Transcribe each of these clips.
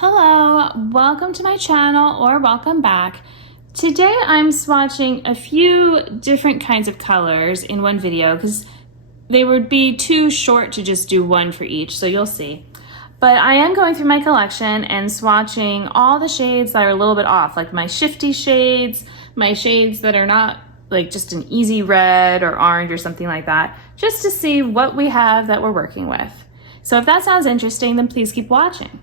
Hello, welcome to my channel or welcome back. Today I'm swatching a few different kinds of colors in one video because they would be too short to just do one for each, so you'll see. But I am going through my collection and swatching all the shades that are a little bit off, like my shifty shades, my shades that are not like just an easy red or orange or something like that, just to see what we have that we're working with. So if that sounds interesting, then please keep watching.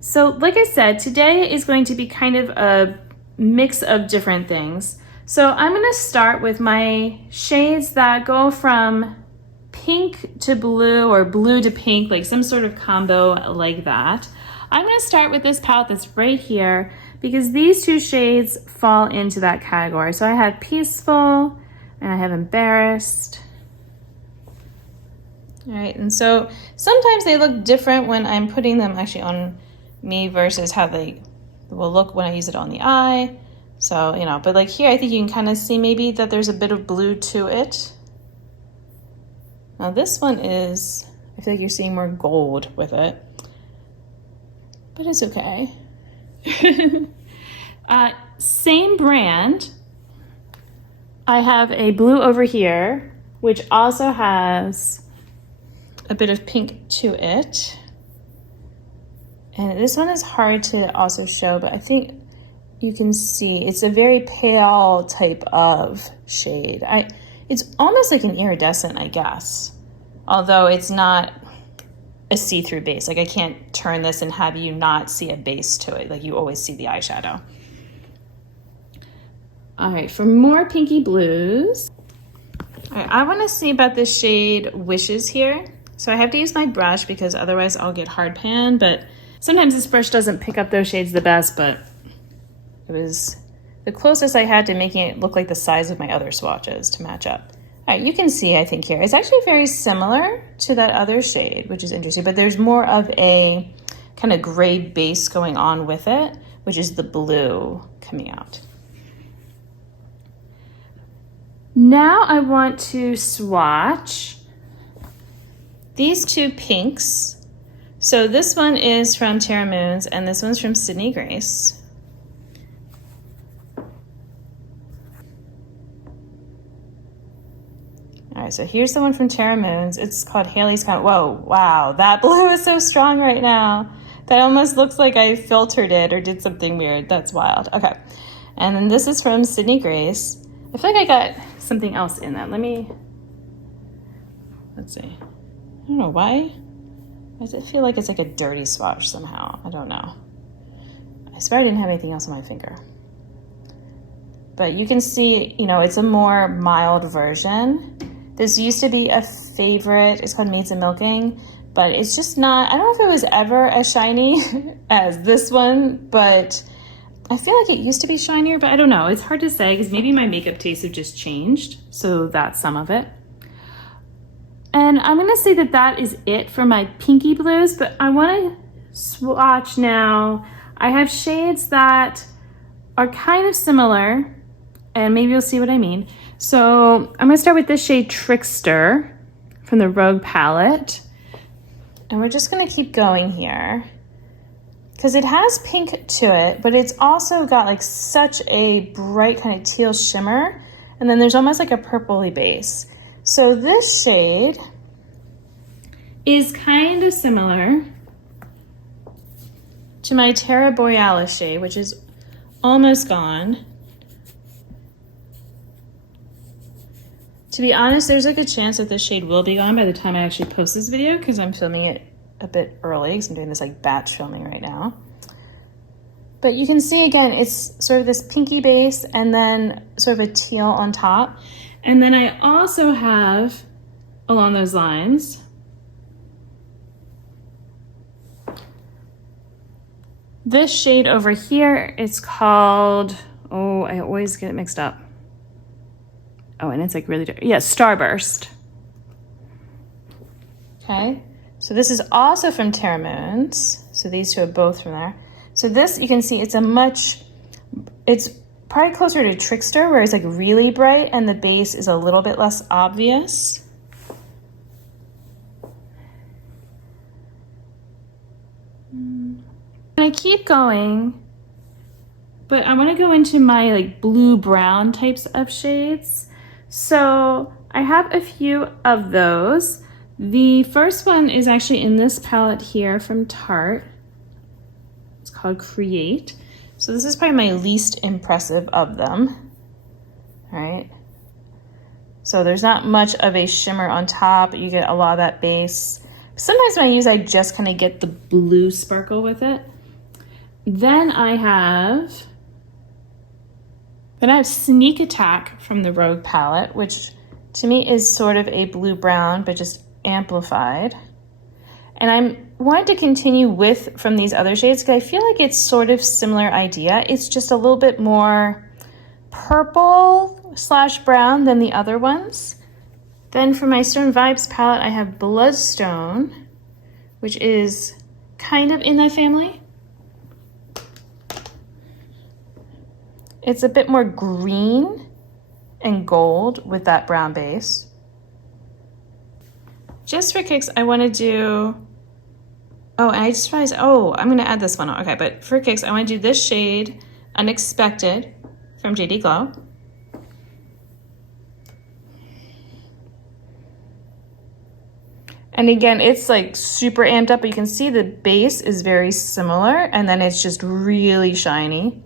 So like I said, today is going to be kind of a mix of different things. So I'm going to start with my shades that go from pink to blue or blue to pink, like some sort of combo like that. I'm going to start with this palette that's right here because these two shades fall into that category. So I have Peaceful and I have Embarrassed. All right, and so sometimes they look different when I'm putting them actually on me versus how they will look when I use it on the eye. So, you know, but like here, I think you can kind of see maybe that there's a bit of blue to it. Now this one is, I feel like you're seeing more gold with it, but it's okay. Same brand. I have a blue over here, which also has a bit of pink to it. And this one is hard to also show, but I think you can see it's a very pale type of shade. It's almost like an iridescent, I guess, although it's not a see-through base. Like I can't turn this and have you not see a base to it. Like you always see the eyeshadow. All right, for more pinky blues. All right, I want to see about this shade Wishes here. So I have to use my brush because otherwise I'll get hard pan, but sometimes this brush doesn't pick up those shades the best, but it was the closest I had to making it look like the size of my other swatches to match up. All right, you can see, I think here, it's actually very similar to that other shade, which is interesting, but there's more of a kind of gray base going on with it, which is the blue coming out. Now I want to swatch these two pinks. So this one is from Terra Moons and this one's from Sydney Grace. All right, so here's the one from Terra Moons. It's called Haley's Count. Whoa, wow, that blue is so strong right now. That almost looks like I filtered it or did something weird. That's wild. Okay, and then this is from Sydney Grace. I feel like I got something else in that. Let's see. I don't know why. Why does it feel like it's like a dirty swatch somehow? I don't know. I swear I didn't have anything else on my finger. But you can see, you know, it's a more mild version. This used to be a favorite. It's called Maids and Milking, but it's just not, I don't know if it was ever as shiny as this one, but I feel like it used to be shinier, but I don't know. It's hard to say because maybe my makeup tastes have just changed. So that's some of it. And I'm gonna say that that is it for my pinky blues, but I wanna swatch now. I have shades that are kind of similar, and maybe you'll see what I mean. So I'm gonna start with this shade Trickster from the Rogue palette. And we're just gonna keep going here because it has pink to it, but it's also got like such a bright kind of teal shimmer. And then there's almost like a purpley base. So this shade is kind of similar to my Terra Borealis shade, which is almost gone. To be honest, there's a good chance that this shade will be gone by the time I actually post this video because I'm filming it a bit early because I'm doing this like batch filming right now. But you can see again, it's sort of this pinky base and then sort of a teal on top. And then I also have, along those lines, this shade over here. It's called, oh, I always get it mixed up. Oh, and it's like really dark. Yeah, Starburst. Okay, so this is also from Terra Moons. So these two are both from there. So this, you can see it's it's probably closer to Trickster, where it's like really bright and the base is a little bit less obvious. to keep going, but I want to go into my like blue-brown types of shades. So I have a few of those. The first one is actually in this palette here from Tarte. It's called Create. So this is probably my least impressive of them. All right. So there's not much of a shimmer on top, but you get a lot of that base. Sometimes when I use, I just kind of get the blue sparkle with it. Then I have Sneak Attack from the Rogue palette, which to me is sort of a blue-brown, but just amplified. And I wanted to continue with from these other shades because I feel like it's sort of similar idea. It's just a little bit more purple/brown than the other ones. Then for my Stone Vibes palette, I have Bloodstone, which is kind of in that family. It's a bit more green and gold with that brown base. Just for kicks, I want to do, oh, and I just realized, oh, I'm going to add this one. Okay, but for kicks, I want to do this shade, Unexpected, from JD Glow. And again, it's like super amped up, but you can see the base is very similar, and then it's just really shiny.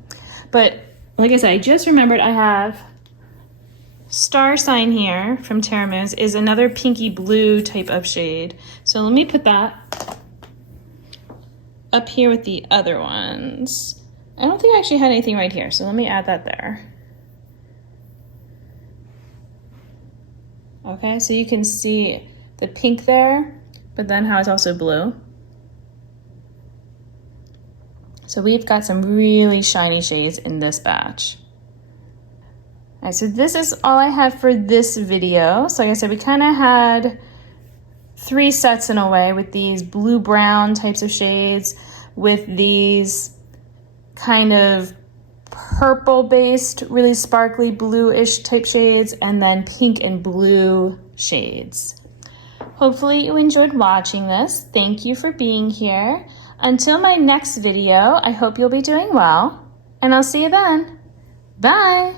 But like I said, I just remembered I have Star Sign here from Terra Moons is another pinky blue type of shade. So let me put that up here with the other ones. I don't think I actually had anything right here, so let me add that there. Okay, so you can see the pink there, but then how it's also blue. So we've got some really shiny shades in this batch. All right, so this is all I have for this video. So like I said, we kind of had 3 sets in a way with these blue-brown types of shades, with these kind of purple-based, really sparkly blue-ish type shades, and then pink and blue shades. Hopefully you enjoyed watching this. Thank you for being here. Until my next video, I hope you'll be doing well, and I'll see you then. Bye!